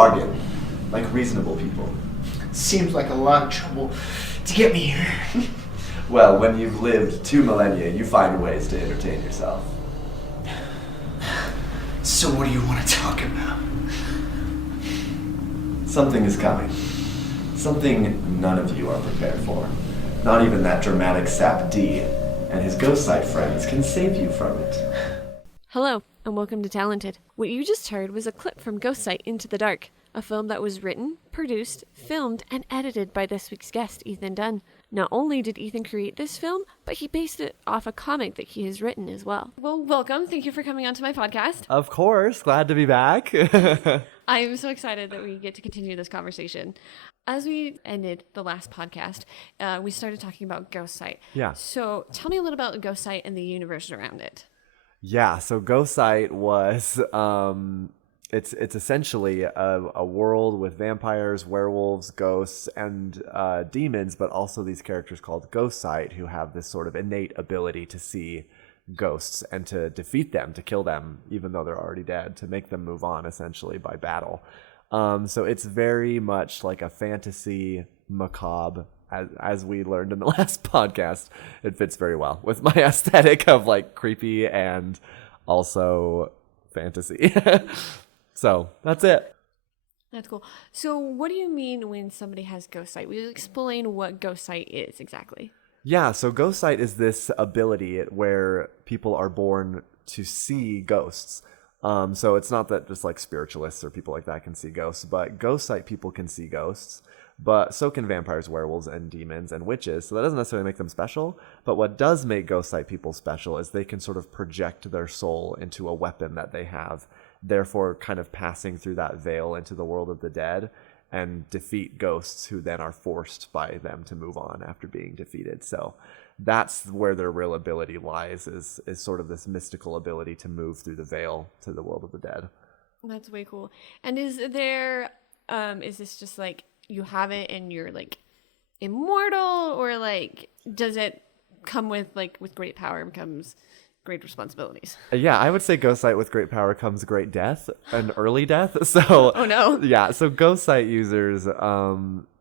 bargain, like reasonable people. Seems like a lot of trouble to get me here. Well, when you've lived 2 millennia, you find ways to entertain yourself. So what do you want to talk about? Something is coming. Something none of you are prepared for. Not even that dramatic sap D and his ghost site friends can save you from it. Hello, and welcome to Talented. What you just heard was a clip from Ghost Site Into the Dark, a film that was written, produced, filmed, and edited by this week's guest, Ethan Dunn. Not only did Ethan create this film, but he based it off a comic that he has written as well. Well, welcome. Thank you for coming onto my podcast. Of course. Glad to be back. I am so excited that we get to continue this conversation. As we ended the last podcast, we started talking about Ghost Site. Yeah. So tell me a little about Ghost Site and the universe around it. Yeah, so Ghost Site was, it's essentially a world with vampires, werewolves, ghosts, and demons, but also these characters called Ghost Site who have this sort of innate ability to see ghosts and to defeat them, to kill them, even though they're already dead, to make them move on, essentially, by battle. So it's very much like a fantasy macabre. As we learned in the last podcast, it fits very well with my aesthetic of like creepy and also fantasy. So that's it. That's cool. So what do you mean when somebody has Ghost Sight? Will you explain what Ghost Sight is exactly? Yeah, so Ghost Sight is this ability where people are born to see ghosts. So it's not that just like spiritualists or people like that can see ghosts, but Ghost Sight people can see ghosts. But so can vampires, werewolves, and demons, and witches. So that doesn't necessarily make them special. But what does make ghost sight people special is they can sort of project their soul into a weapon that they have, therefore kind of passing through that veil into the world of the dead and defeat ghosts who then are forced by them to move on after being defeated. So that's where their real ability lies, is sort of this mystical ability to move through the veil to the world of the dead. That's way cool. And is there, is this just like, you have it and you're like immortal, or like does it come with great power comes great responsibilities? Yeah, I would say Ghost Sight with great power comes great death, an early death. So oh no. Yeah, so Ghost Sight users,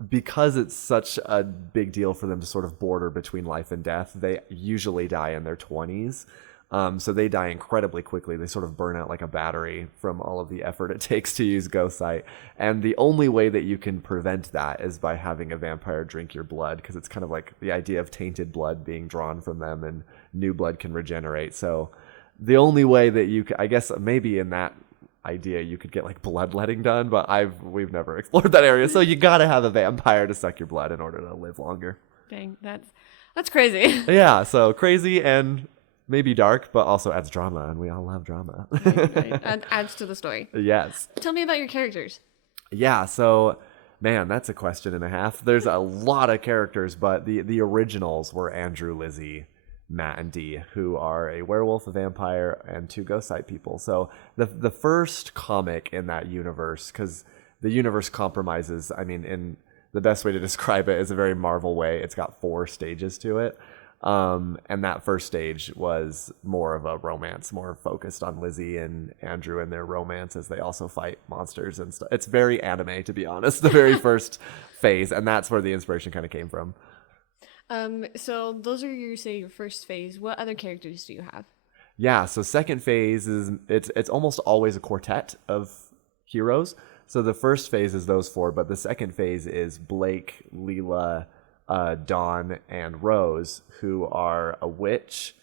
because it's such a big deal for them to sort of border between life and death, they usually die in their 20s. So they die incredibly quickly. They sort of burn out like a battery from all of the effort it takes to use Ghost Sight. And the only way that you can prevent that is by having a vampire drink your blood, because it's kind of like the idea of tainted blood being drawn from them and new blood can regenerate. So the only way that you can, I guess maybe in that idea you could get like bloodletting done, but we've never explored that area. So you gotta have a vampire to suck your blood in order to live longer. Dang, that's crazy. Yeah, so crazy and maybe dark, but also adds drama, and we all love drama. Right. Adds to the story. Yes. Tell me about your characters. Yeah, so, man, that's a question and a half. There's a lot of characters, but the originals were Andrew, Lizzie, Matt, and Dee, who are a werewolf, a vampire, and 2 ghost side people. So the first comic in that universe, because the universe compromises, I mean, in the best way to describe it is a very Marvel way. It's got 4 stages to it. And that first stage was more of a romance, more focused on Lizzie and Andrew and their romance as they also fight monsters and stuff. It's very anime, to be honest, the very first phase, and that's where the inspiration kind of came from. So those are your first phase. What other characters do you have? Yeah, so second phase is it's almost always a quartet of heroes. So the first phase is those 4, but the second phase is Blake, Leela, Dawn, and Rose, who are a witch,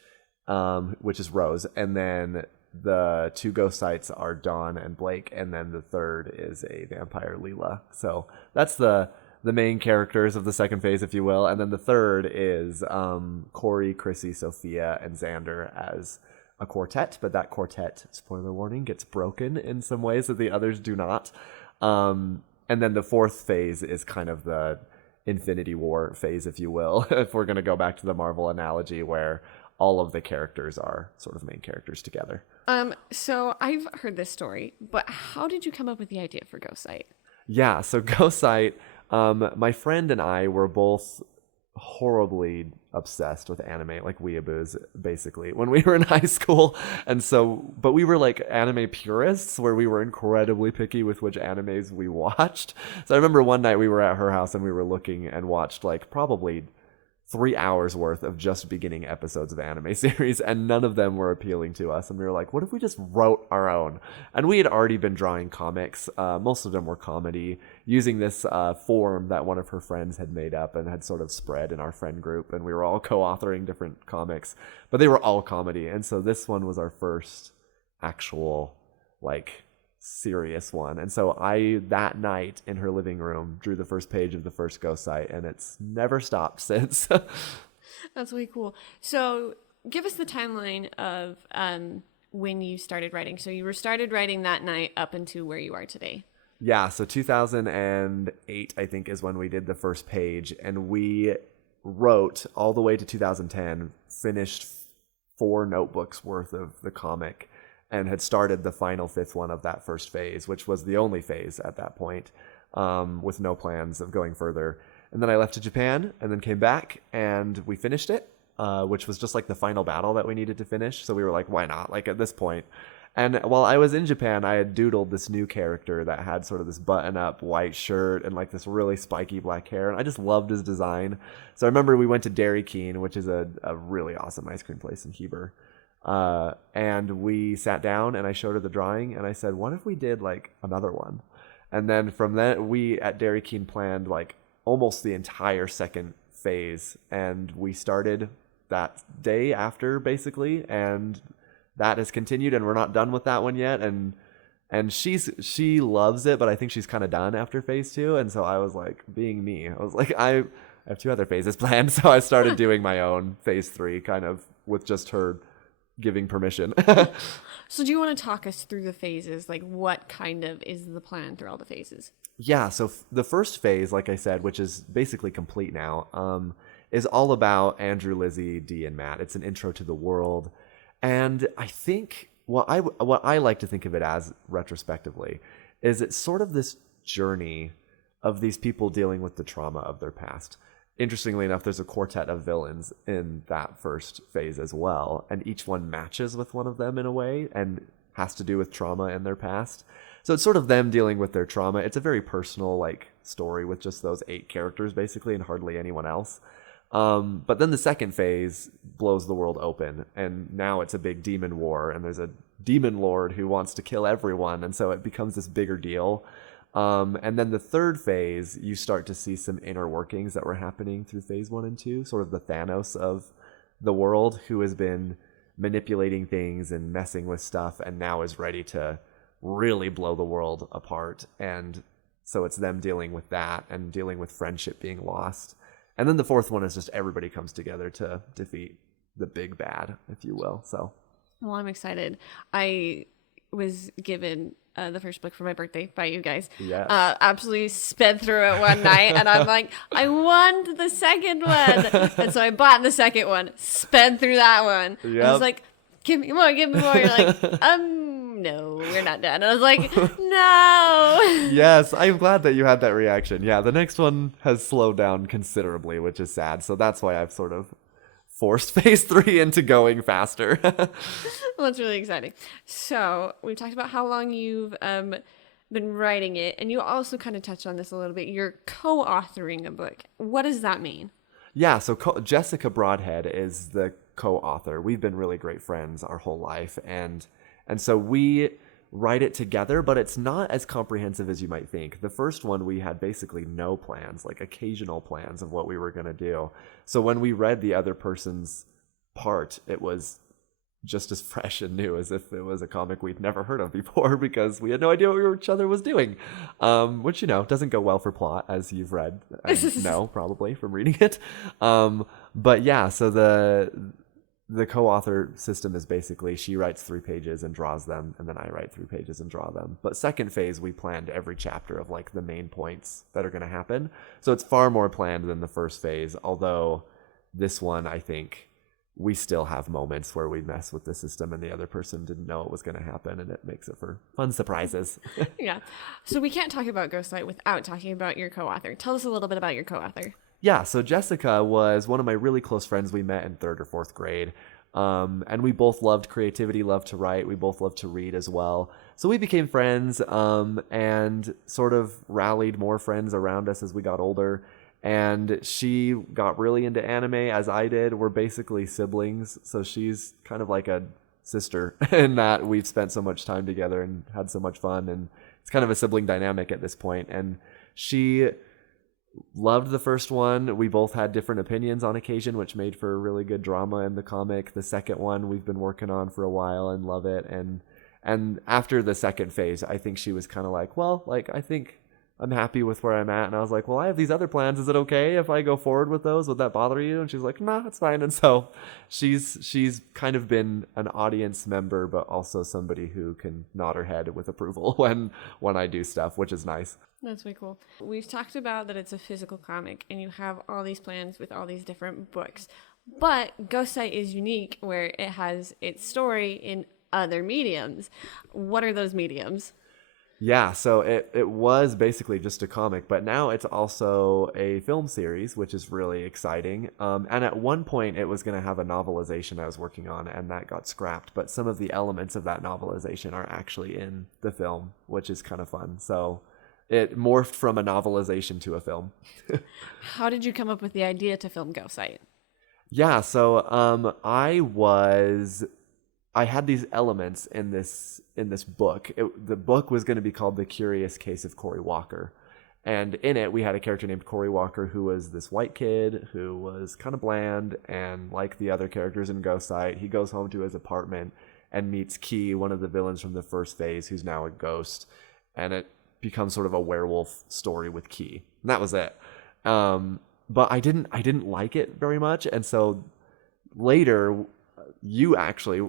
which is Rose, and then the 2 ghost sites are Dawn and Blake, and then the third is a vampire, Leela. So that's the main characters of the second phase, if you will, and then the third is Corey, Chrissy, Sophia, and Xander as a quartet, but that quartet, spoiler warning, gets broken in some ways that the others do not. And then the fourth phase is kind of the Infinity War phase, if you will, if we're going to go back to the Marvel analogy, where all of the characters are sort of main characters together. So I've heard this story, but how did you come up with the idea for Ghost Sight? Yeah, so Ghost Sight, my friend and I were both horribly obsessed with anime, like weeaboos, basically, when we were in high school. And so, but we were like anime purists, where we were incredibly picky with which animes we watched. So I remember one night we were at her house and we were looking and watched like probably 3 hours worth of just beginning episodes of anime series, and none of them were appealing to us. And we were like, what if we just wrote our own? And we had already been drawing comics. Most of them were comedy, using this form that one of her friends had made up and had sort of spread in our friend group. And we were all co-authoring different comics, but they were all comedy. And so this one was our first actual, like, serious one. And so I, that night in her living room, drew the first page of the first Ghost Site, and it's never stopped since. That's really cool. So give us the timeline of when you started writing. So you were started writing that night up into where you are today. Yeah, so 2008, I think, is when we did the first page, and we wrote all the way to 2010, finished 4 notebooks worth of the comic, and had started the final 5th one of that first phase, which was the only phase at that point, with no plans of going further. And then I left to Japan and then came back, and we finished it, which was just like the final battle that we needed to finish. So we were like, why not? Like, at this point. And while I was in Japan, I had doodled this new character that had sort of this button-up white shirt and like this really spiky black hair, and I just loved his design. So I remember we went to Dairy Queen, which is a really awesome ice cream place in Heber. And we sat down and I showed her the drawing and I said, what if we did like another one? And then from that, we at Dairy Queen planned like almost the entire second phase, and we started that day after, basically, and that has continued, and we're not done with that one yet. And she loves it, but I think she's kind of done after phase 2. And so I was like, being me, I was like, I have 2 other phases planned. So I started doing my own phase 3 kind of with just her giving permission. So do you want to talk us through the phases? Like, what kind of is the plan through all the phases? Yeah, so the first phase, like I said, which is basically complete now, is all about Andrew, Lizzie, Dee, and Matt. It's an intro to the world. And I think what I like to think of it as retrospectively is it's sort of this journey of these people dealing with the trauma of their past. Interestingly enough, there's a quartet of villains in that first phase as well, and each one matches with one of them in a way and has to do with trauma in their past. So it's sort of them dealing with their trauma. It's a very personal like story with just those 8 characters basically and hardly anyone else. But then the second phase blows the world open, and now it's a big demon war, and there's a demon lord who wants to kill everyone, and so it becomes this bigger deal. And then the third phase, you start to see some inner workings that were happening through phase 1 and 2, sort of the Thanos of the world, who has been manipulating things and messing with stuff and now is ready to really blow the world apart. And so it's them dealing with that and dealing with friendship being lost. And then the fourth one is just everybody comes together to defeat the big bad, if you will. So, well, I'm excited. I was given the first book for my birthday by you guys. Yes. Absolutely sped through it one night, and I'm like, I want the second one. And so I bought the second one, sped through that one. Yep. I was like, give me more, give me more. You're like, no, we're not done. And I was like, no. Yes, I'm glad that you had that reaction. Yeah, the next one has slowed down considerably, which is sad. So that's why I've sort of forced phase 3 into going faster. Well, that's really exciting. So we've talked about how long you've been writing it, and you also kind of touched on this a little bit. You're co-authoring a book. What does that mean? Yeah, so Jessica Broadhead is the co-author. We've been really great friends our whole life, and so we write it together, but it's not as comprehensive as you might think. The first one, we had basically no plans, like occasional plans of what we were going to do. So when we read the other person's part, it was just as fresh and new as if it was a comic we'd never heard of before, because we had no idea what each other was doing, which, you know, doesn't go well for plot, as you've read and know probably from reading it. But yeah, so the co-author system is basically she writes 3 pages and draws them, and then I write 3 pages and draw them. But second phase, we planned every chapter of like the main points that are going to happen. So it's far more planned than the first phase, although this one, I think we still have moments where we mess with the system and the other person didn't know it was going to happen, and it makes it for fun surprises. Yeah. So we can't talk about Ghostlight without talking about your co-author. Tell us a little bit about your co-author. Yeah, so Jessica was one of my really close friends we met in 3rd or 4th grade. And we both loved creativity, loved to write. We both loved to read as well. So we became friends and sort of rallied more friends around us as we got older. And she got really into anime as I did. We're basically siblings. So she's kind of like a sister in that we've spent so much time together and had so much fun. And it's kind of a sibling dynamic at this point. And she loved the first one. We both had different opinions on occasion, which made for a really good drama in the comic. The second one we've been working on for a while and love it. And after the second phase, I think she was kind of like, well, like, I think I'm happy with where I'm at. And I was like, well, I have these other plans. Is it okay if I go forward with those? Would that bother you? And she's like, nah, it's fine. And so she's kind of been an audience member, but also somebody who can nod her head with approval when I do stuff, which is nice. That's way cool. We've talked about that it's a physical comic and you have all these plans with all these different books. But Ghost Sight is unique where it has its story in other mediums. What are those mediums? Yeah, so it was basically just a comic, but now it's also a film series, which is really exciting. And at one point, it was going to have a novelization I was working on, and that got scrapped. But some of the elements of that novelization are actually in the film, which is kind of fun. So it morphed from a novelization to a film. How did you come up with the idea to film Ghost Sight? Yeah, so I had these elements in this book. The book was going to be called The Curious Case of Cory Walker. And in it, we had a character named Cory Walker who was this white kid who was kind of bland. And like the other characters in Ghost Sight, he goes home to his apartment and meets Key, one of the villains from the first phase, who's now a ghost. And it becomes sort of a werewolf story with Key. And that was it. But I didn't like it very much. And so later, you actually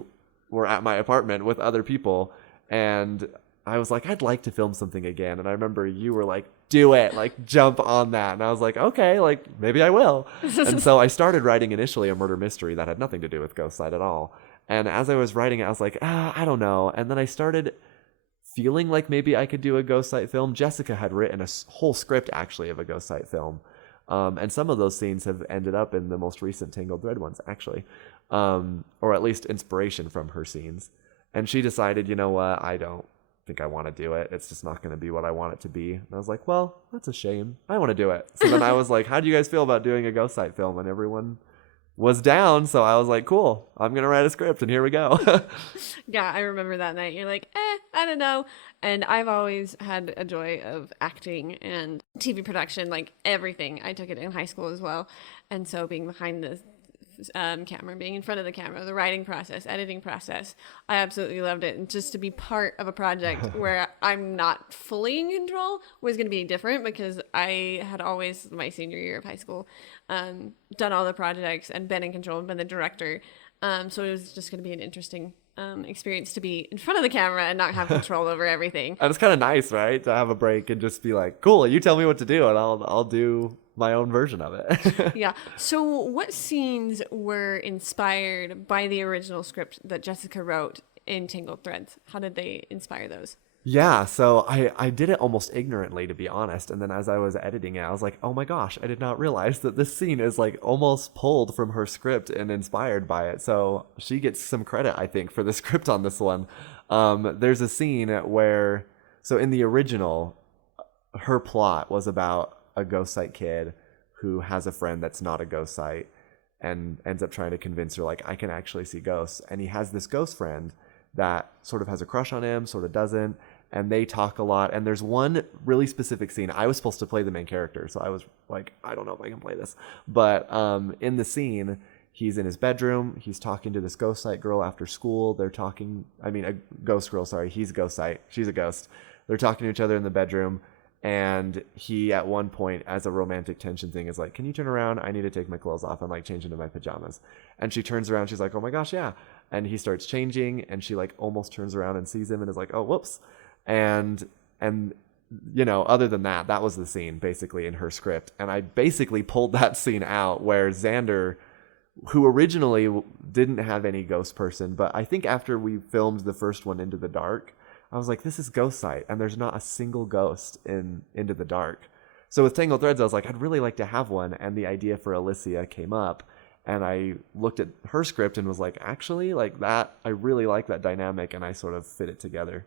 were at my apartment with other people, and I was like, I'd like to film something again. And I remember you were like, do it, like jump on that. And I was like, okay, like maybe I will. And so I started writing initially a murder mystery that had nothing to do with Ghost Sight at all. And as I was writing it, I was like, I don't know. And then I started feeling like maybe I could do a Ghost Sight film. Jessica had written a whole script actually of a Ghost Sight film. And some of those scenes have ended up in the most recent Tangled Thread ones, actually. Or at least inspiration from her scenes. And she decided, you know what, I don't think I want to do it. It's just not going to be what I want it to be. And I was like, well, that's a shame. I want to do it. So then I was like, how do you guys feel about doing a Ghost Sight film? And everyone was down. So I was like, cool, I'm going to write a script and here we go. Yeah, I remember that night. You're like, I don't know. And I've always had a joy of acting and TV production, like everything. I took it in high school as well. And so being behind the camera, being in front of the camera, the writing process, editing process, I absolutely loved it. And just to be part of a project where I'm not fully in control was going to be different, because I had always, my senior year of high school, done all the projects and been in control and been the director. So it was just going to be an interesting experience to be in front of the camera and not have control over everything. And it's kind of nice, right, to have a break and just be like, cool, you tell me what to do and I'll do my own version of it. Yeah. So what scenes were inspired by the original script that Jessica wrote in Tangled Threads? How did they inspire those? Yeah, so I did it almost ignorantly, to be honest. And then as I was editing it, I was like, oh my gosh, I did not realize that this scene is like almost pulled from her script and inspired by it. So she gets some credit, I think, for the script on this one. There's a scene where, so in the original, her plot was about a Ghost Sight kid who has a friend that's not a Ghost Sight and ends up trying to convince her, like, I can actually see ghosts. And he has this ghost friend that sort of has a crush on him, sort of doesn't, and they talk a lot. And there's one really specific scene. I was supposed to play the main character, so I was like, I don't know if I can play this. But in the scene, he's in his bedroom. He's talking to this Ghost Sight girl after school. They're talking, I mean, a ghost girl, sorry. He's Ghost Sight. She's a ghost. They're talking to each other in the bedroom. And he, at one point, as a romantic tension thing, is like, can you turn around? I need to take my clothes off and like change into my pajamas. And she turns around. She's like, oh my gosh, yeah. And he starts changing, and she like almost turns around and sees him and is like, oh, whoops. And you know, other than that, that was the scene basically in her script. And I basically pulled that scene out where Xander, who originally didn't have any ghost person, but I think after we filmed the first one, Into the Dark, I was like, this is Ghost Sight, and there's not a single ghost in Into the Dark. So with Tangled Threads, I was like, I'd really like to have one. And the idea for Alicia came up. And I looked at her script and was like, actually, like that, I really like that dynamic. And I sort of fit it together.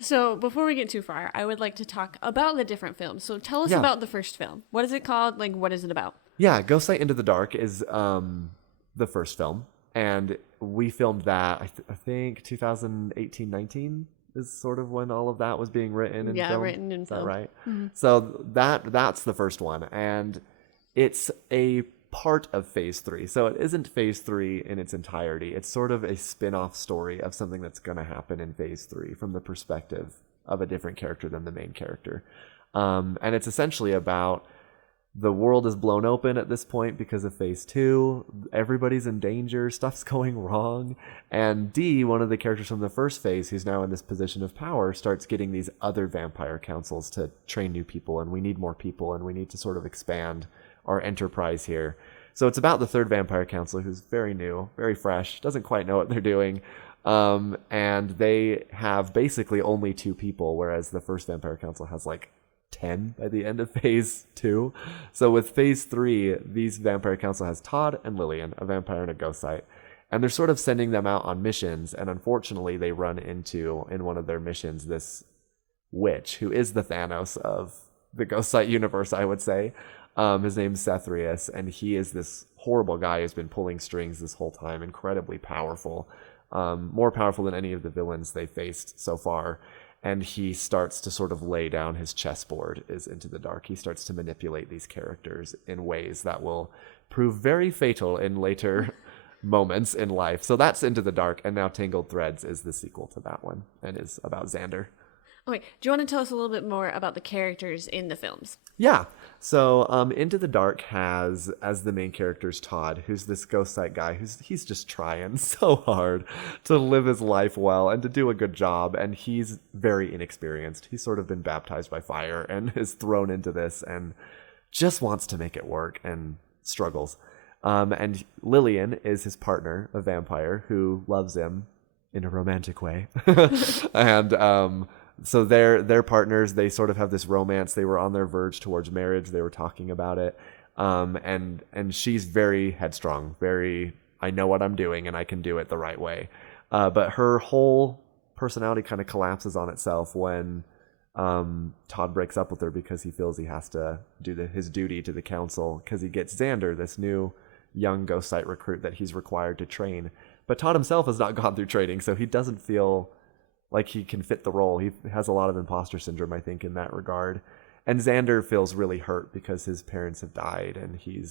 So before we get too far, I would like to talk about the different films. So tell us Yeah. about the first film. What is it called? Like, what is it about? Yeah, Ghost Sight Into the Dark is the first film. And we filmed that, I think, 2018-19 is sort of when all of that was being written and filmed. Written and Is that filmed. right? So that's the first one. And it's a part of phase 3. So it isn't phase 3 in its entirety. It's sort of a spin-off story of something that's going to happen in phase 3 from the perspective of a different character than the main character. And it's essentially about the world is blown open at this point because of phase 2. Everybody's in danger. Stuff's going wrong. And Dee, one of the characters from the first phase, who's now in this position of power, starts getting these other vampire councils to train new people. And we need more people. And we need to sort of expand our enterprise here. So it's about the third vampire council, who's very new, very fresh, doesn't quite know what they're doing. And they have basically only 2 people, whereas the first vampire council has like 10 by the end of phase 2. So with phase 3, these vampire council has Todd and Lillian, a vampire and a ghost sight, and they're sort of sending them out on missions. And unfortunately, they run into, in one of their missions, this witch who is the Thanos of the ghost sight universe, I would say. His name's Cethrius, and he is this horrible guy who's been pulling strings this whole time, incredibly powerful, more powerful than any of the villains they faced so far. And he starts to sort of lay down his chessboard is Into the Dark. He starts to manipulate these characters in ways that will prove very fatal in later moments in life. So that's Into the Dark, and now Tangled Threads is the sequel to that one and is about Xander. Okay, do you want to tell us a little bit more about the characters in the films? Yeah. So Into the Dark has, as the main characters, Todd, who's this ghost sight guy he's just trying so hard to live his life well and to do a good job. And he's very inexperienced. He's sort of been baptized by fire and is thrown into this and just wants to make it work and struggles. And Lillian is his partner, a vampire who loves him in a romantic way. And so they're partners. They sort of have this romance. They were on their verge towards marriage. They were talking about it. And she's very headstrong, very, I know what I'm doing and I can do it the right way. But her whole personality kind of collapses on itself when Todd breaks up with her because he feels he has to do his duty to the council because he gets Xander, this new young ghost sight recruit that he's required to train. But Todd himself has not gone through training, so he doesn't feel like he can fit the role. He has a lot of imposter syndrome, I think, in that regard. And Xander feels really hurt because his parents have died and he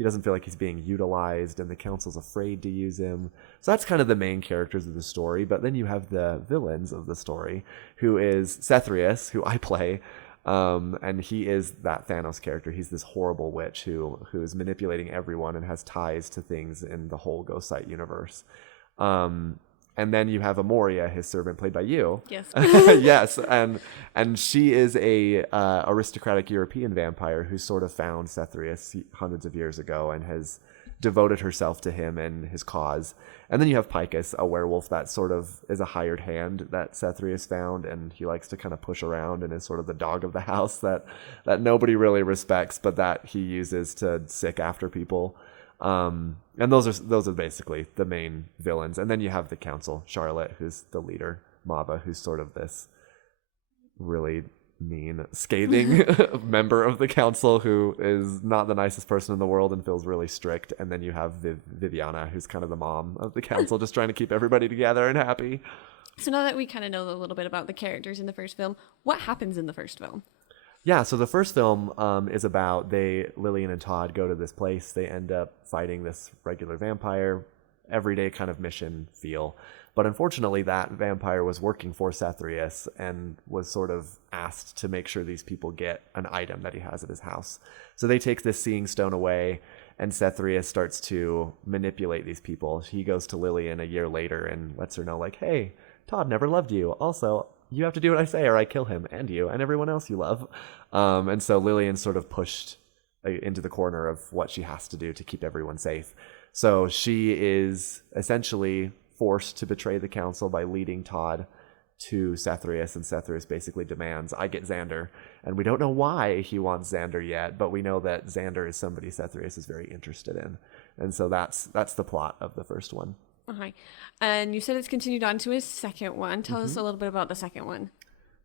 doesn't feel like he's being utilized and the council's afraid to use him. So that's kind of the main characters of the story. But then you have the villains of the story, who is Cethrius, who I play. And he is that Thanos character. He's this horrible witch who is manipulating everyone and has ties to things in the whole Ghost Sight universe. And then you have Amoria, his servant, played by you. Yes. Yes, and she is a aristocratic European vampire who sort of found Cethrius hundreds of years ago and has devoted herself to him and his cause. And then you have Picus, a werewolf that sort of is a hired hand that Cethrius found, and he likes to kind of push around and is sort of the dog of the house that nobody really respects, but that he uses to sick after people. And those are basically the main villains. And then you have the council, Charlotte, who's the leader, Mava, who's sort of this really mean, scathing member of the council who is not the nicest person in the world and feels really strict. And then you have Viviana, who's kind of the mom of the council, just trying to keep everybody together and happy. So now that we kind of know a little bit about the characters in the first film, what happens in the first film? Yeah, so the first film is about Lillian and Todd go to this place. They end up fighting this regular vampire, everyday kind of mission feel. But unfortunately, that vampire was working for Cethrius and was sort of asked to make sure these people get an item that he has at his house. So they take this seeing stone away, and Cethrius starts to manipulate these people. He goes to Lillian a year later and lets her know, like, hey, Todd never loved you. Also, you have to do what I say or I kill him and you and everyone else you love. And so Lillian's sort of pushed into the corner of what she has to do to keep everyone safe. So she is essentially forced to betray the council by leading Todd to Cethrius, and Cethrius basically demands, I get Xander. And we don't know why he wants Xander yet, but we know that Xander is somebody Cethrius is very interested in. And so that's the plot of the first one. Okay. And you said it's continued on to his second one. Tell us a little bit about the second one.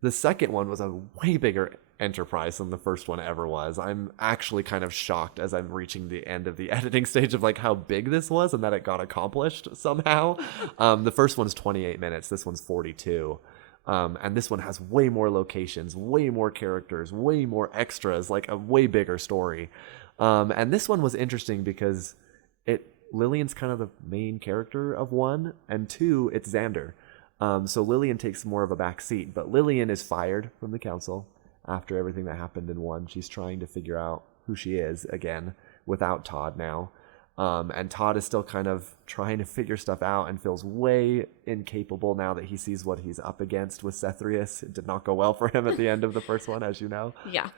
The second one was a way bigger enterprise than the first one ever was. I'm actually kind of shocked as I'm reaching the end of the editing stage of like how big this was and that it got accomplished somehow. The first one's 28 minutes. This one's 42. And this one has way more locations, way more characters, way more extras, like a way bigger story. And this one was interesting because Lillian's kind of the main character of 1, and 2, it's Xander. So Lillian takes more of a back seat, but Lillian is fired from the council after everything that happened in 1. She's trying to figure out who she is again without Todd now. And Todd is still kind of trying to figure stuff out and feels way incapable now that he sees what he's up against with Cethrius. It did not go well for him at the end of the first one, as you know. Yeah.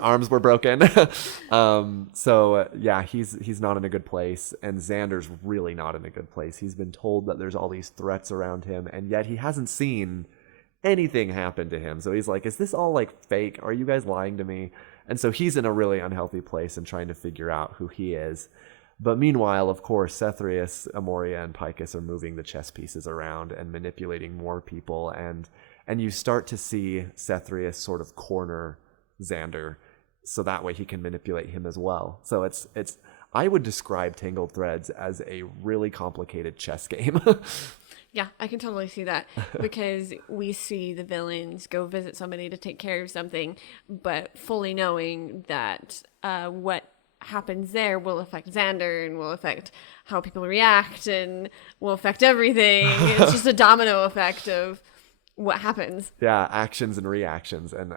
Arms were broken. So he's not in a good place, and Xander's really not in a good place. He's been told that there's all these threats around him, and yet he hasn't seen anything happen to him. So he's like, is this all like fake? Are you guys lying to me? And so he's in a really unhealthy place and trying to figure out who he is. But meanwhile, of course, Cethrius, Amoria, and Picus are moving the chess pieces around and manipulating more people, and you start to see Cethrius sort of corner Xander, so that way he can manipulate him as well. So it's I would describe Tangled Threads as a really complicated chess game. Yeah, I can totally see that, because we see the villains go visit somebody to take care of something, but fully knowing that what happens there will affect Xander and will affect how people react and will affect everything. It's just a domino effect of what happens. Yeah, actions and reactions. And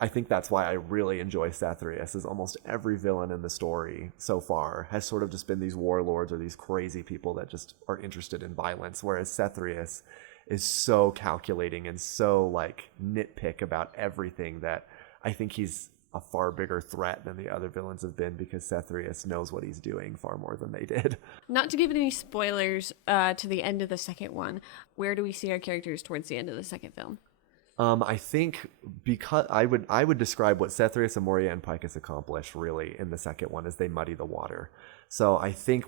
I think that's why I really enjoy Cethrius, is almost every villain in the story so far has sort of just been these warlords or these crazy people that just are interested in violence, whereas Cethrius is so calculating and so like nitpick about everything that I think he's a far bigger threat than the other villains have been, because Cethrius knows what he's doing far more than they did. Not to give it any spoilers to the end of the second one, where do we see our characters towards the end of the second film? I think because I would describe what Cethrius, Amoria, and Picus accomplish really in the second one is they muddy the water. So I think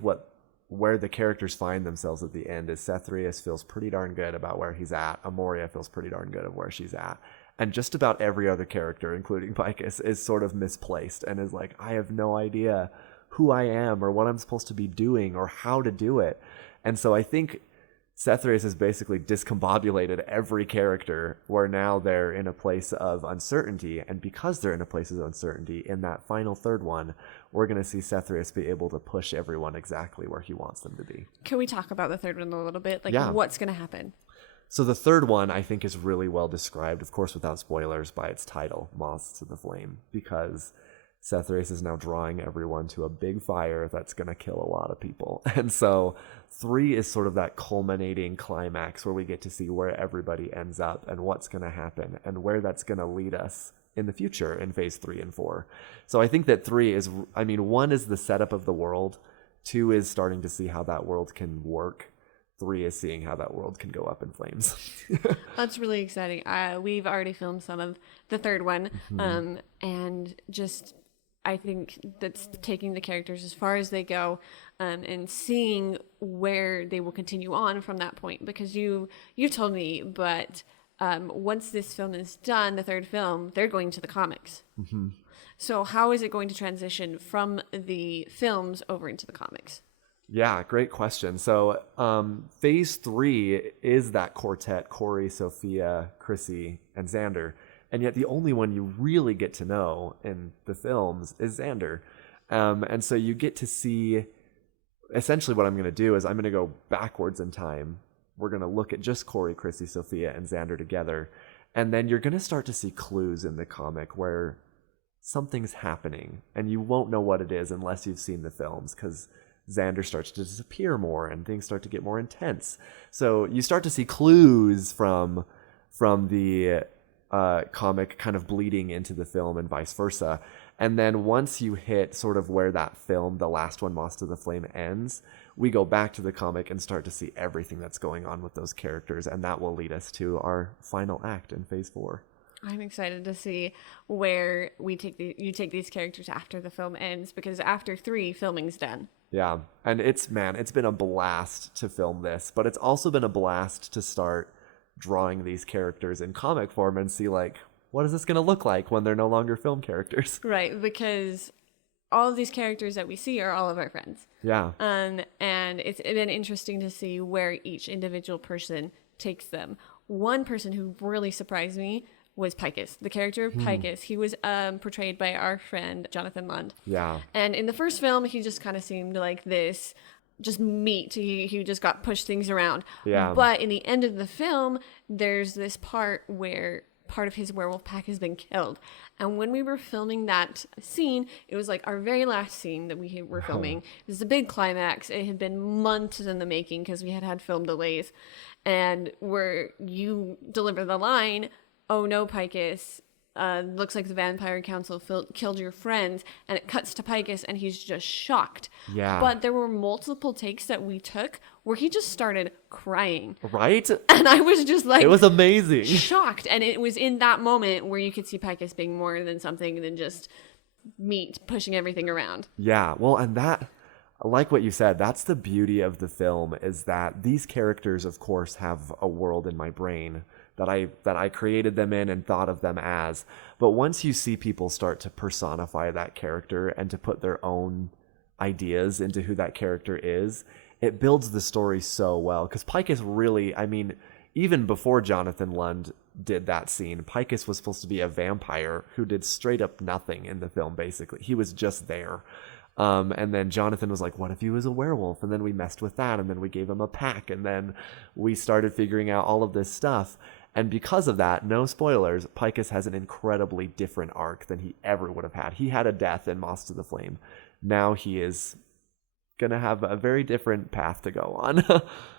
where the characters find themselves at the end is Cethrius feels pretty darn good about where he's at. Amoria feels pretty darn good of where she's at. And just about every other character, including Picus, is sort of misplaced and is like, I have no idea who I am or what I'm supposed to be doing or how to do it. And so I think Cethrius has basically discombobulated every character, where now they're in a place of uncertainty. And because they're in a place of uncertainty, in that final third one, we're going to see Cethrius be able to push everyone exactly where he wants them to be. Can we talk about the third one a little bit? Like, yeah. What's going to happen? So the third one, I think, is really well described, of course, without spoilers, by its title, Moths to the Flame, because Cethrius is now drawing everyone to a big fire that's going to kill a lot of people. And so 3 is sort of that culminating climax where we get to see where everybody ends up and what's going to happen and where that's going to lead us in the future in phase 3 and 4. So I think that 3 is, 1 is the setup of the world. 2 is starting to see how that world can work. 3 is seeing how that world can go up in flames. That's really exciting. We've already filmed some of the third one, and just I think that's taking the characters as far as they go, and seeing where they will continue on from that point. Because you told me, but once this film is done, the third film, they're going to the comics. Mm-hmm. So how is it going to transition from the films over into the comics? Yeah, great question. So phase 3 is that quartet, Corey, Sophia, Chrissy, and Xander. And yet the only one you really get to know in the films is Xander. And so you get to see, essentially what I'm going to do is I'm going to go backwards in time. We're going to look at just Corey, Chrissy, Sophia, and Xander together. And then you're going to start to see clues in the comic where something's happening. And you won't know what it is unless you've seen the films, because Xander starts to disappear more and things start to get more intense. So you start to see clues from the comic kind of bleeding into the film and vice versa. And then once you hit sort of where that film, the last one, Moss to the Flame, ends, we go back to the comic and start to see everything that's going on with those characters. And that will lead us to our final act in Phase 4. I'm excited to see where you take these characters after the film ends, because after 3, filming's done. Yeah. And it's been a blast to film this, but it's also been a blast to start drawing these characters in comic form and see, like, what is this going to look like when they're no longer film characters? Right, because all of these characters that we see are all of our friends. Yeah. And it's been interesting to see where each individual person takes them. One person who really surprised me was Picus, the character of Picus. He was portrayed by our friend Jonathan Lund. Yeah. And in the first film, he just kind of seemed like this just meat. He just got pushed things around. Yeah. But in the end of the film, there's this part where part of his werewolf pack has been killed. And when we were filming that scene, it was like our very last scene that we were filming. It was a big climax. It had been months in the making because we had film delays. And where you deliver the line, "Oh no, Picus, looks like the Vampire Council killed your friends," and it cuts to Picus and he's just shocked. Yeah. But there were multiple takes that we took where he just started crying. Right? And I was just like... It was amazing. Shocked. And it was in that moment where you could see Picus being more than something than just meat pushing everything around. Yeah. Well, and that, like what you said, that's the beauty of the film, is that these characters, of course, have a world in my brain that I created them in and thought of them as. But once you see people start to personify that character and to put their own ideas into who that character is, it builds the story so well. Because Picus really, I mean, even before Jonathan Lund did that scene, Picus was supposed to be a vampire who did straight up nothing in the film, basically. He was just there. And then Jonathan was like, what if he was a werewolf? And then we messed with that, and then we gave him a pack, and then we started figuring out all of this stuff. And because of that, no spoilers, Picus has an incredibly different arc than he ever would have had. He had a death in Moss to the Flame. Now he is going to have a very different path to go on.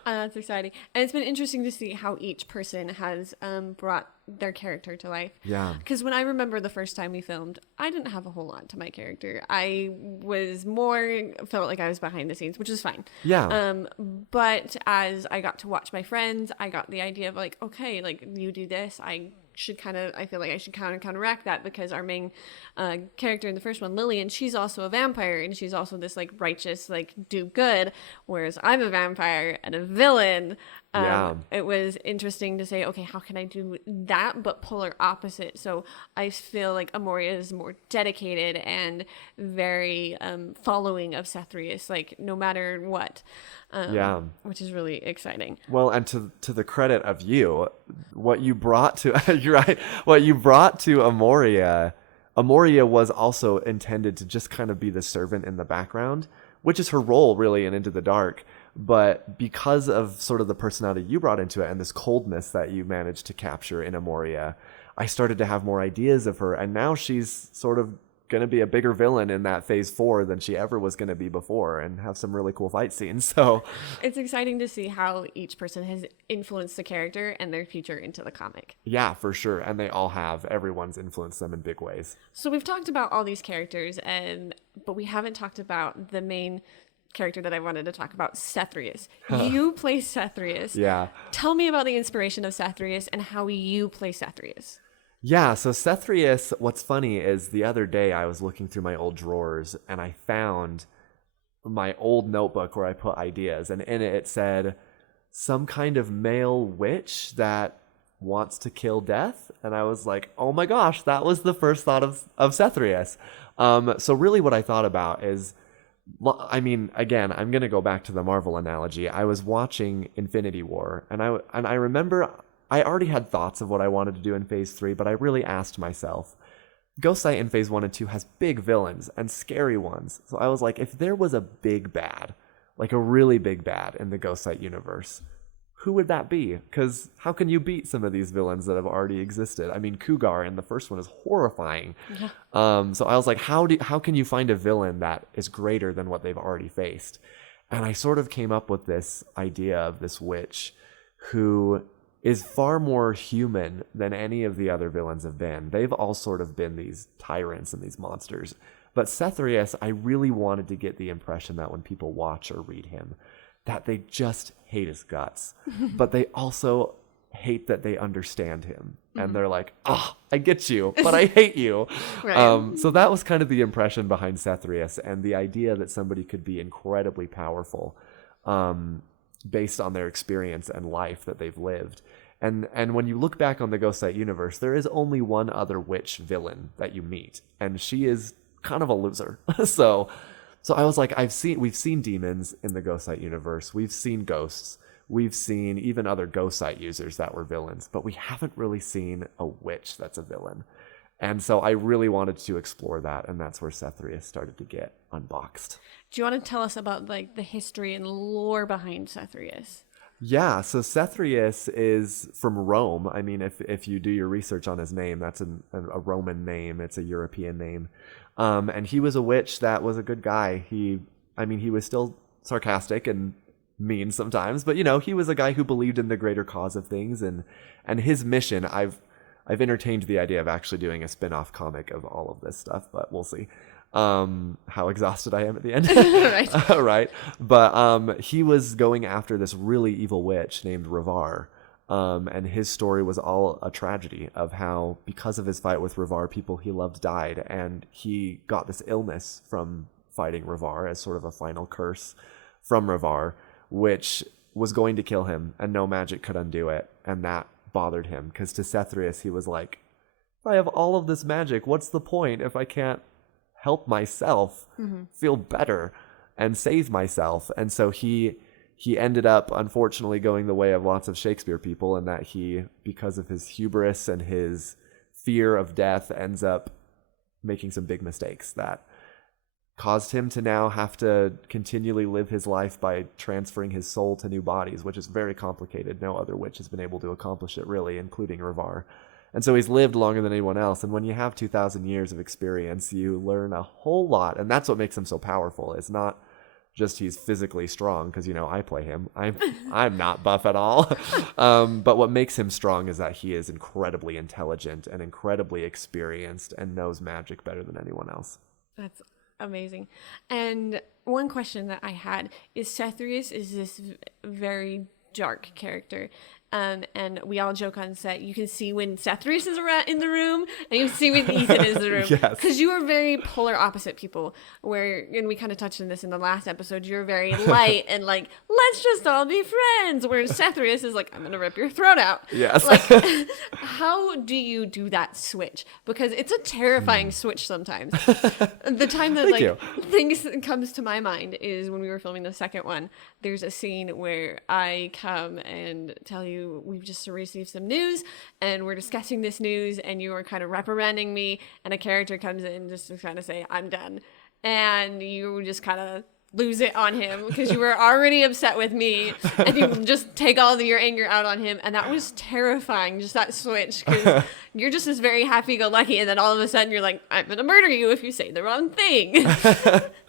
That's exciting. And it's been interesting to see how each person has brought their character to life. Yeah. Because when I remember the first time we filmed, I didn't have a whole lot to my character. I was felt like I was behind the scenes, which is fine. Yeah. But as I got to watch my friends, I got the idea of like, okay, like you do this, I feel like I should counteract that, because our main character in the first one, Lillian, she's also a vampire, and she's also this like righteous, like do good, whereas I'm a vampire and a villain. It was interesting to say, okay, how can I do that but polar opposite? So I feel like Amoria is more dedicated and very following of Cethrius, like no matter what. Which is really exciting. Well, and to the credit of you, what you brought to you're right, what you brought to Amoria was also intended to just kind of be the servant in the background, which is her role really in Into the Dark. But because of sort of the personality you brought into it and this coldness that you managed to capture in Amoria, I started to have more ideas of her, and now she's sort of going to be a bigger villain in that Phase 4 than she ever was going to be before, and have some really cool fight scenes. So it's exciting to see how each person has influenced the character and their future into the comic. Yeah, for sure. And they all have. Everyone's influenced them in big ways. So we've talked about all these characters, but we haven't talked about the main character that I wanted to talk about, Cethrius. You play Cethrius. Yeah. Tell me about the inspiration of Cethrius and how you play Cethrius. Yeah, so Cethrius, what's funny is the other day I was looking through my old drawers and I found my old notebook where I put ideas, and in it said some kind of male witch that wants to kill death. And I was like, oh my gosh, that was the first thought of Cethrius. So really what I thought about is, I mean, again, I'm going to go back to the Marvel analogy. I was watching Infinity War, and I remember I already had thoughts of what I wanted to do in Phase 3, but I really asked myself, Ghostsight in Phase 1 and 2 has big villains and scary ones. So I was like, if there was a big bad, like a really big bad in the Ghostsight universe, who would that be? Because how can you beat some of these villains that have already existed? I mean, Cougar in the first one is horrifying. Yeah. So I was like, how can you find a villain that is greater than what they've already faced? And I sort of came up with this idea of this witch who is far more human than any of the other villains have been. They've all sort of been these tyrants and these monsters. But Cethrius, I really wanted to get the impression that when people watch or read him, that they just hate his guts. But they also hate that they understand him. And they're like, oh, I get you, but I hate you. Right. So that was kind of the impression behind Cethrius, and the idea that somebody could be incredibly powerful based on their experience and life that they've lived. And when you look back on the Ghostsite universe, there is only one other witch villain that you meet, and she is kind of a loser. So I was like, we've seen demons in the Ghostsite universe, we've seen ghosts, we've seen even other Ghostsite users that were villains, but we haven't really seen a witch that's a villain. And so I really wanted to explore that, and that's where Cethrius started to get unboxed. Do you want to tell us about like the history and lore behind Cethrius? Yeah, so Cethrius is from Rome. I mean, if you do your research on his name, that's a Roman name. It's a European name. And he was a witch that was a good guy. He was still sarcastic and mean sometimes, but he was a guy who believed in the greater cause of things, and his mission, I've entertained the idea of actually doing a spin-off comic of all of this stuff, but we'll see how exhausted I am at the end. Right. Right. But he was going after this really evil witch named Ravar. And his story was all a tragedy of how, because of his fight with Ravar, people he loved died, and he got this illness from fighting Ravar as sort of a final curse from Ravar, which was going to kill him, and no magic could undo it. And that bothered him, because to Cethrius, he was like, if I have all of this magic, what's the point if I can't help myself feel better and save myself? And so he ended up, unfortunately, going the way of lots of Shakespeare people, in that he, because of his hubris and his fear of death, ends up making some big mistakes that caused him to now have to continually live his life by transferring his soul to new bodies, which is very complicated. No other witch has been able to accomplish it, really, including Ravar. And so he's lived longer than anyone else. And when you have 2,000 years of experience, you learn a whole lot. And that's what makes him so powerful. It's not just he's physically strong, because I play him. I'm not buff at all. But what makes him strong is that he is incredibly intelligent and incredibly experienced and knows magic better than anyone else. That's amazing. And one question that I had is, Cethrius is this very dark character. And we all joke on set, you can see when Cethrius is in the room, and you can see when Ethan is in the room. Yes. Because you are very polar opposite people, and we kind of touched on this in the last episode, you're very light and like, let's just all be friends. Whereas Cethrius is like, I'm going to rip your throat out. Yes. Like, how do you do that switch? Because it's a terrifying switch sometimes. The time that things comes to my mind is when we were filming the second one, there's a scene where I come and tell you, we've just received some news and we're discussing this news, and you are kind of reprimanding me, and a character comes in just to kind of say, I'm done. And you just kind of lose it on him because you were already upset with me, and you just take all of your anger out on him. And that was terrifying, just that switch, because you're just this very happy-go-lucky, and then all of a sudden you're like, I'm gonna murder you if you say the wrong thing.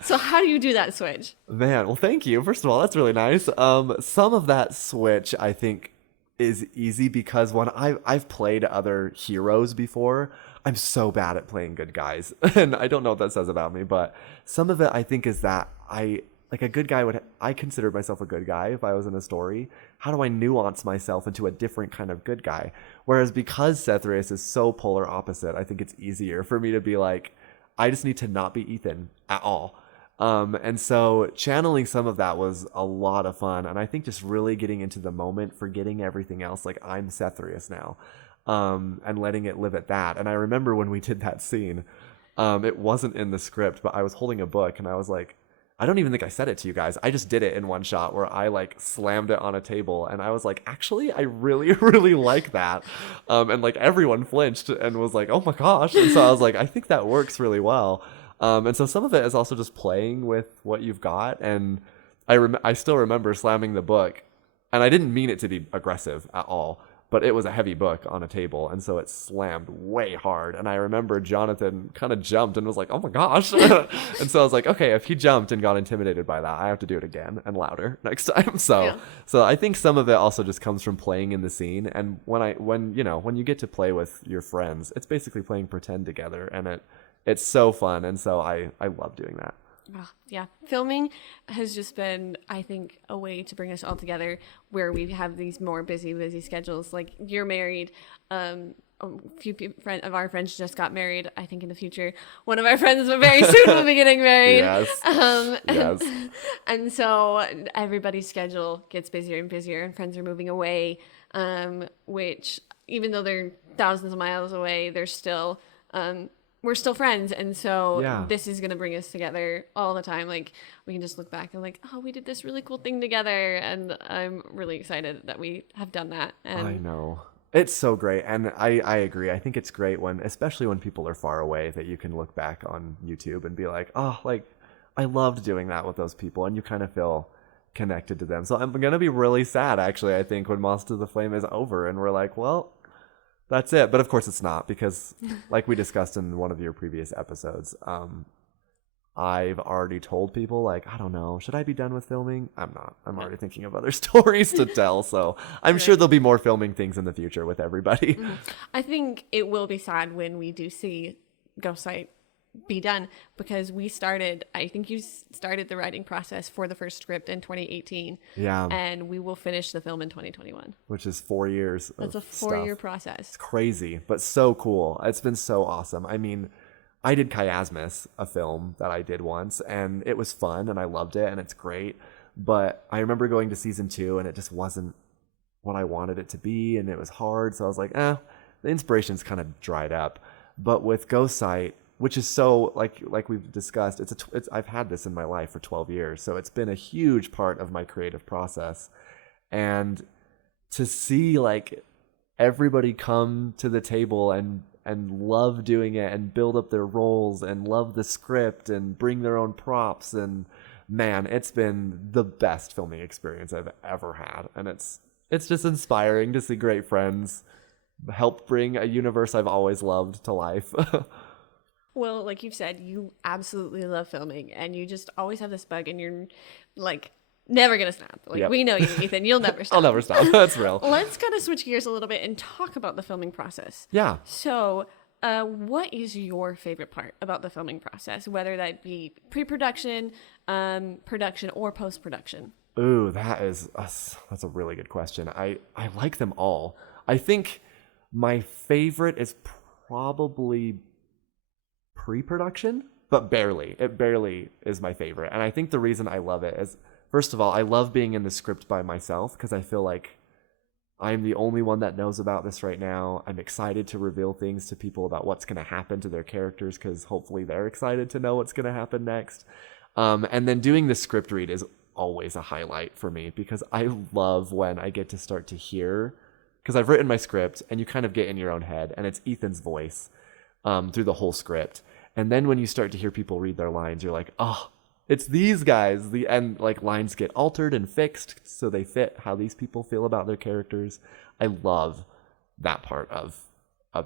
So how do you do that switch? Man, well, thank you. First of all, that's really nice. Some of that switch, I think, is easy because when I've played other heroes before, I'm so bad at playing good guys. And I don't know what that says about me, but some of it, I think, is that I consider myself a good guy if I was in a story. How do I nuance myself into a different kind of good guy? Whereas because Cethrius is so polar opposite, I think it's easier for me to be like, I just need to not be Ethan at all. And so channeling some of that was a lot of fun. And I think just really getting into the moment, forgetting everything else, like I'm Cethrius now, and letting it live at that. And I remember when we did that scene, it wasn't in the script, but I was holding a book and I was like, I don't even think I said it to you guys. I just did it in one shot where I like slammed it on a table, and I was like, actually, I really, really like that. And like everyone flinched and was like, oh my gosh. And so I was like, I think that works really well. And so some of it is also just playing with what you've got. And I still remember slamming the book, and I didn't mean it to be aggressive at all. but it was a heavy book on a table, and so it slammed way hard. And I remember Jonathan kind of jumped and was like, oh my gosh. And so I was like, okay, if he jumped and got intimidated by that, I have to do it again and louder next time. So I think some of it also just comes from playing in the scene. And when you get to play with your friends, it's basically playing pretend together, and it's so fun. And so I love doing that. Oh, yeah. Filming has just been, I think, a way to bring us all together where we have these more busy schedules. Like, you're married. A few of our friends just got married. I think in the future, one of our friends very soon will be getting married. Yes. Yes. And so everybody's schedule gets busier and busier, and friends are moving away, which, even though they're thousands of miles away, they're still... we're still friends, and so this is going to bring us together all the time. Like, we can just look back and like, oh, we did this really cool thing together, and I'm really excited that we have done that. And I know. It's so great, and I agree. I think it's great especially when people are far away, that you can look back on YouTube and be like, oh, like, I loved doing that with those people, and you kind of feel connected to them. So I'm going to be really sad, actually, I think, when Moss to the Flame is over, and we're like, well... that's it. But of course it's not, because like we discussed in one of your previous episodes, I've already told people, like, I don't know, should I be done with filming? I'm not. I'm already thinking of other stories to tell. So I'm sure there'll be more filming things in the future with everybody. Mm-hmm. I think it will be sad when we do see Ghost Sight be done, because I think you started the writing process for the first script in 2018. Yeah. And we will finish the film in 2021. Which is 4 years. That's a 4-year process. It's crazy, but so cool. It's been so awesome. I mean, I did Chiasmus, a film that I did once, and it was fun, and I loved it, and it's great. But I remember going to season 2, and it just wasn't what I wanted it to be, and it was hard. So I was like, the inspiration's kind of dried up. But with Ghost Sight, which is so, like we've discussed, I've had this in my life for 12 years, so it's been a huge part of my creative process. And to see, like, everybody come to the table and love doing it and build up their roles and love the script and bring their own props, and man, it's been the best filming experience I've ever had. And it's just inspiring to see great friends help bring a universe I've always loved to life. Well, like you've said, you absolutely love filming, and you just always have this bug, and you're like never gonna stop. Like, we know you, Ethan. You'll never stop. I'll never stop. That's real. Let's kind of switch gears a little bit and talk about the filming process. Yeah. So, what is your favorite part about the filming process, whether that be pre-production, production, or post-production? Ooh, that's a really good question. I like them all. I think my favorite is probably pre-production, but barely. It barely is my favorite. And I think the reason I love it is, first of all, I love being in the script by myself, because I feel like I'm the only one that knows about this right now. I'm excited to reveal things to people about what's going to happen to their characters, because hopefully they're excited to know what's going to happen next. And then doing the script read is always a highlight for me, because I love when I get to start to hear, because I've written my script and you kind of get in your own head, and it's Ethan's voice through the whole script. And then when you start to hear people read their lines, you're like, oh, it's these guys. And like, lines get altered and fixed so they fit how these people feel about their characters. I love that part of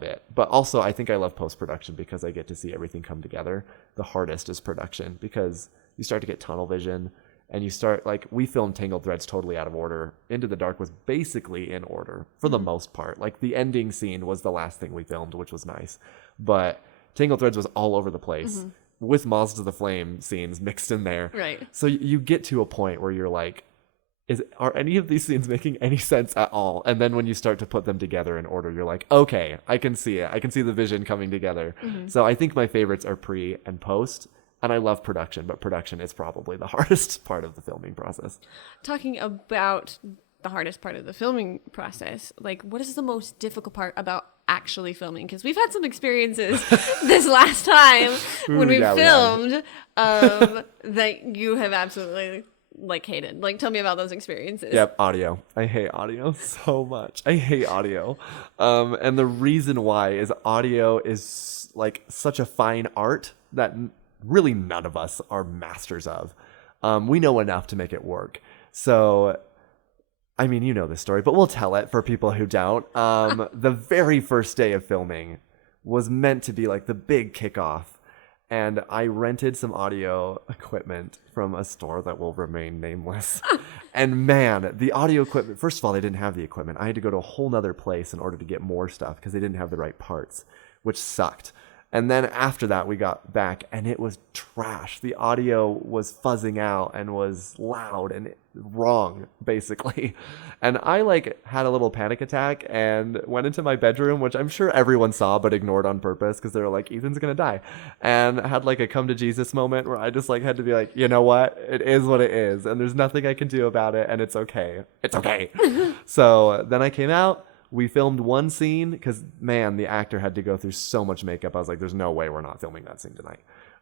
it. But also, I think I love post-production, because I get to see everything come together. The hardest is production, because you start to get tunnel vision, and you start, like, we filmed Tangled Threads totally out of order. Into the Dark was basically in order for the most part. Like, the ending scene was the last thing we filmed, which was nice. But Tangled Threads was all over the place, with Moths to the Flame scenes mixed in there. Right. So you get to a point where you're like, are any of these scenes making any sense at all? And then when you start to put them together in order, you're like, okay, I can see it. I can see the vision coming together. So I think my favorites are pre and post. And I love production, but production is probably the hardest part of the filming process. Talking about the hardest part of the filming process, like, what is the most difficult part about actually filming? Because we've had some experiences this last time when we filmed that you have absolutely, like, hated. Like, tell me about those experiences. Yep, audio. I hate audio so much. I hate audio. And the reason why is audio is, like, such a fine art that really none of us are masters of. We know enough to make it work. So I mean, you know the story, but we'll tell it for people who don't. The very first day of filming was meant to be like the big kickoff. And I rented some audio equipment from a store that will remain nameless. And man, the audio equipment, first of all, they didn't have the equipment. I had to go to a whole nother place in order to get more stuff because they didn't have the right parts, which sucked. And then after that, we got back and it was trash. The audio was fuzzing out and was loud and wrong, basically. And I like had a little panic attack and went into my bedroom, which I'm sure everyone saw but ignored on purpose because they were like, Ethan's gonna die. And I had like a come to Jesus moment where I just like had to be like, you know what? It is what it is. And there's nothing I can do about it. And it's okay. It's okay. So then I came out. We filmed one scene because, man, the actor had to go through so much makeup. I was like, there's no way we're not filming that scene tonight.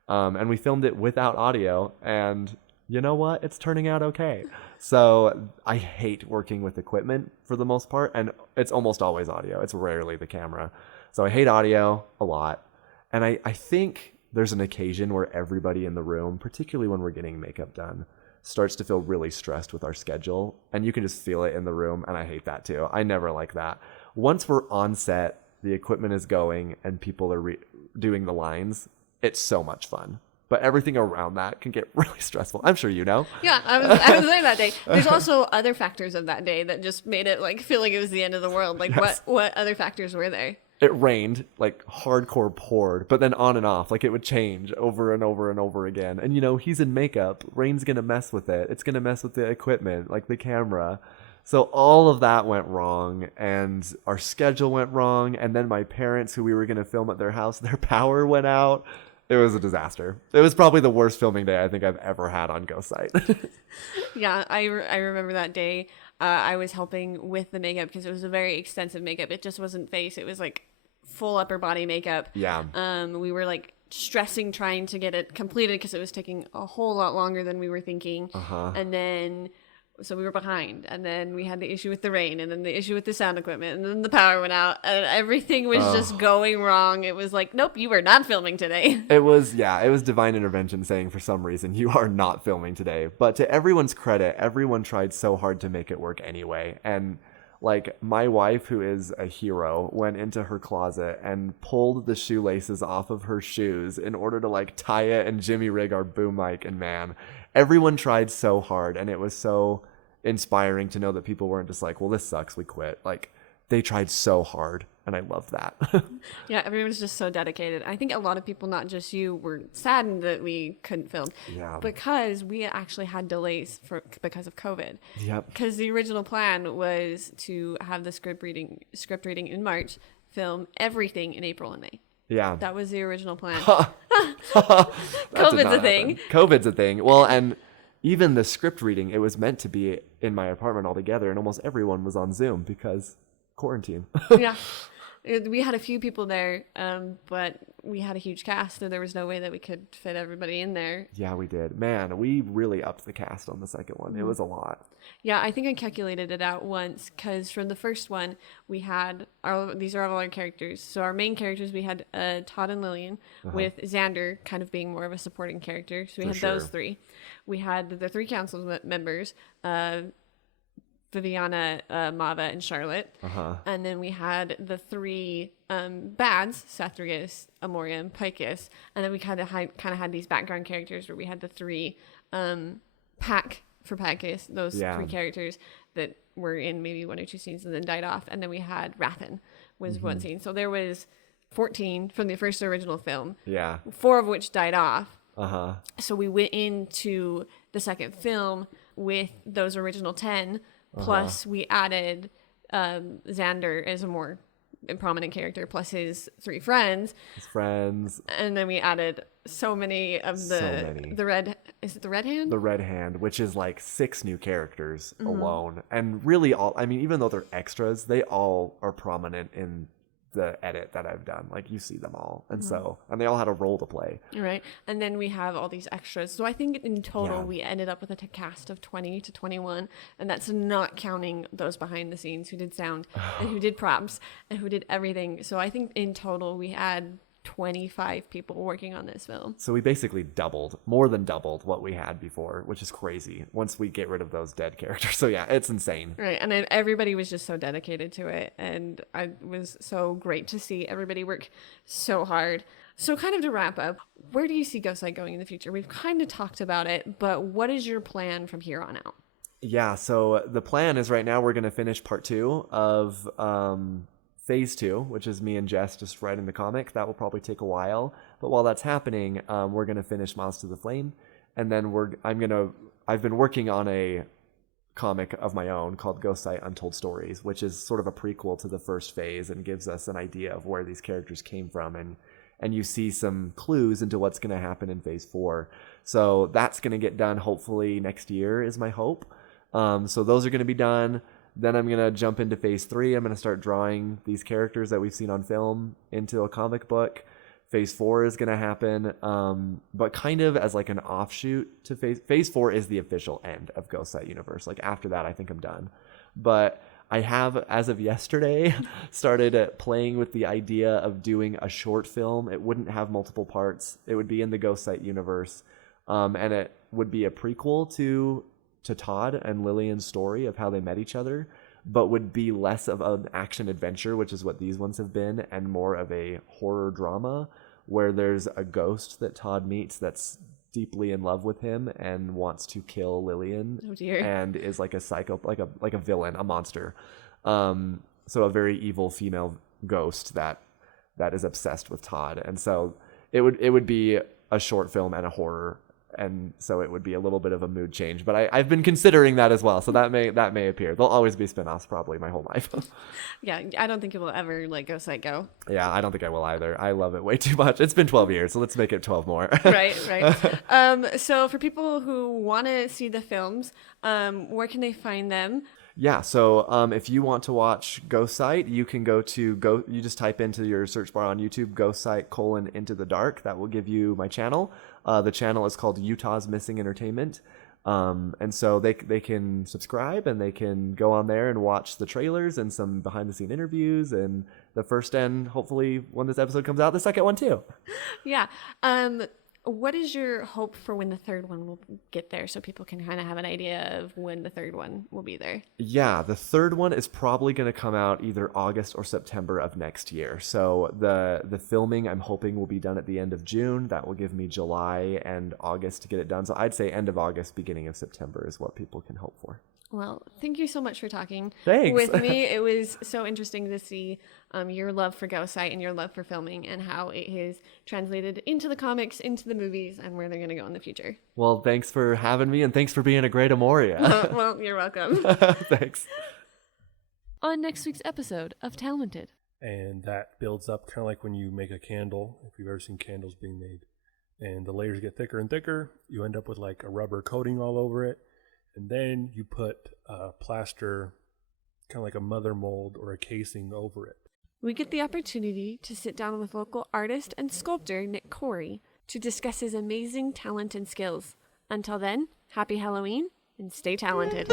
And we filmed it without audio. And you know what? It's turning out okay. So I hate working with equipment for the most part. And it's almost always audio. It's rarely the camera. So I hate audio a lot. And I think there's an occasion where everybody in the room, particularly when we're getting makeup done, starts to feel really stressed with our schedule, and you can just feel it in the room, and I hate that too. I never like that. Once we're on set, the equipment is going, and people are doing the lines, it's so much fun. But everything around that can get really stressful. I'm sure you know. Yeah, I was there that day. There's also other factors of that day that just made it like feel like it was the end of the world. Like Yes. what other factors were there? It rained, like hardcore poured, but then on and off, like it would change over and over and over again. And you know, he's in makeup. Rain's gonna mess with it. It's gonna mess with the equipment, like the camera. So all of that went wrong, and our schedule went wrong. And then my parents, who we were gonna film at their house, their power went out. It was a disaster. It was probably the worst filming day I think I've ever had on Ghost Site. Yeah, I remember that day. I was helping with the makeup because it was a very extensive makeup. It just wasn't face. It was like full upper body makeup. Yeah. We were like stressing trying to get it completed because it was taking a whole lot longer than we were thinking. And then so we were behind, and then we had the issue with the rain, and then the issue with the sound equipment, and then the power went out, and everything was just going wrong. It was like, nope, you were not filming today. It was divine intervention saying for some reason you are not filming today. But to everyone's credit, everyone tried so hard to make it work anyway. And like my wife, who is a hero, went into her closet and pulled the shoelaces off of her shoes in order to like tie it and jimmy rig our boom mic. And man, everyone tried so hard, and it was so inspiring to know that people weren't just like, well, this sucks, we quit. Like they tried so hard, and I loved that. Yeah, everyone's just so dedicated. I think a lot of people, not just you, were saddened that we couldn't film. Yeah. Because we actually had delays because of COVID. Yep. Because the original plan was to have the script reading in March, film everything in April and May. Yeah. That was the original plan. COVID's a thing. COVID's a thing. Well, and even the script reading, it was meant to be in my apartment altogether, and almost everyone was on Zoom because quarantine. Yeah. We had a few people there, but we had a huge cast, and there was no way that we could fit everybody in there. Yeah, we did. Man, we really upped the cast on the second one. It was a lot. Yeah, I think I calculated it out once, because from the first one, we had, these are all our characters. So our main characters, we had Todd and Lillian, with Xander kind of being more of a supporting character. So we had those three. We had the three council members, Viviana, Mava, and Charlotte. And then we had the three bads, Sathrigus, Amoria, and Picus. And then we kind of had these background characters where we had the three pack for Picus, those three characters that were in maybe one or two scenes and then died off. And then we had Rathan was one scene. So there was 14 from the first original film. Yeah. 4 of which died off. So we went into the second film with those original 10. Plus, we added Xander as a more prominent character, plus his 3 friends. And then we added so many of the red. Is it the Red Hand? The Red Hand, which is like 6 new characters alone, and really all. I mean, even though they're extras, they all are prominent in the edit that I've done. Like you see them all, and and they all had a role to play. Right, and then we have all these extras. So I think in total we ended up with a cast of 20 to 21, and that's not counting those behind the scenes who did sound and who did props and who did everything. So I think in total we had 25 people working on this film. So we basically more than doubled what we had before, which is crazy once we get rid of those dead characters. So yeah, it's insane. Right. And everybody was just so dedicated to it. And it was so great to see everybody work so hard. So kind of to wrap up, where do you see Ghostlight going in the future? We've kind of talked about it, but what is your plan from here on out? Yeah, so the plan is right now we're going to finish part 2 of phase 2, which is me and Jess just writing the comic. That will probably take a while. But while that's happening, we're going to finish Miles to the Flame. And then I've been working on a comic of my own called Ghostlight Untold Stories, which is sort of a prequel to the first phase and gives us an idea of where these characters came from. And you see some clues into what's going to happen in phase 4. So that's going to get done hopefully next year is my hope. So those are going to be done. Then I'm going to jump into phase 3. I'm going to start drawing these characters that we've seen on film into a comic book. Phase 4 is going to happen, but kind of as like an offshoot to phase 4 is the official end of Ghostlight Universe. Like after that, I think I'm done. But I have, as of yesterday, started playing with the idea of doing a short film. It wouldn't have multiple parts. It would be in the Ghostlight universe, and it would be a prequel to Todd and Lillian's story of how they met each other, but would be less of an action adventure, which is what these ones have been, and more of a horror drama where there's a ghost that Todd meets that's deeply in love with him and wants to kill Lillian. Oh dear. And is like a psycho, like a villain, a monster. So a very evil female ghost that is obsessed with Todd. And so it would be a short film and a horror. And so it would be a little bit of a mood change, but I've been considering that as well. So that may appear. There'll always be spinoffs probably my whole life. Yeah, I don't think it will ever let Ghostlight go. Yeah, I don't think I will either. I love it way too much. It's been 12 years, so let's make it 12 more. Right. So for people who want to see the films, where can they find them? Yeah, so if you want to watch Ghostlight, you can you just type into your search bar on YouTube, Ghostlight : Into the Dark. That will give you my channel. The channel is called Utah's Missing Entertainment. And so they can subscribe and they can go on there and watch the trailers and some behind the scene interviews and the first and hopefully when this episode comes out, the second one too. Yeah. What is your hope for when the third one will get there so people can kind of have an idea of when the third one will be there? Yeah, the third one is probably going to come out either August or September of next year. So the filming I'm hoping will be done at the end of June. That will give me July and August to get it done. So I'd say end of August, beginning of September is what people can hope for. Well, thank you so much for talking with me. It was so interesting to see your love for Ghostlight and your love for filming and how it has translated into the comics, into the movies, and where they're going to go in the future. Well, thanks for having me, and thanks for being a great Amoria. Well, you're welcome. Thanks. On next week's episode of Talented. And that builds up kind of like when you make a candle, if you've ever seen candles being made. And the layers get thicker and thicker. You end up with like a rubber coating all over it. And then you put plaster, kind of like a mother mold or a casing over it. We get the opportunity to sit down with local artist and sculptor Nick Corey to discuss his amazing talent and skills. Until then, happy Halloween and stay talented.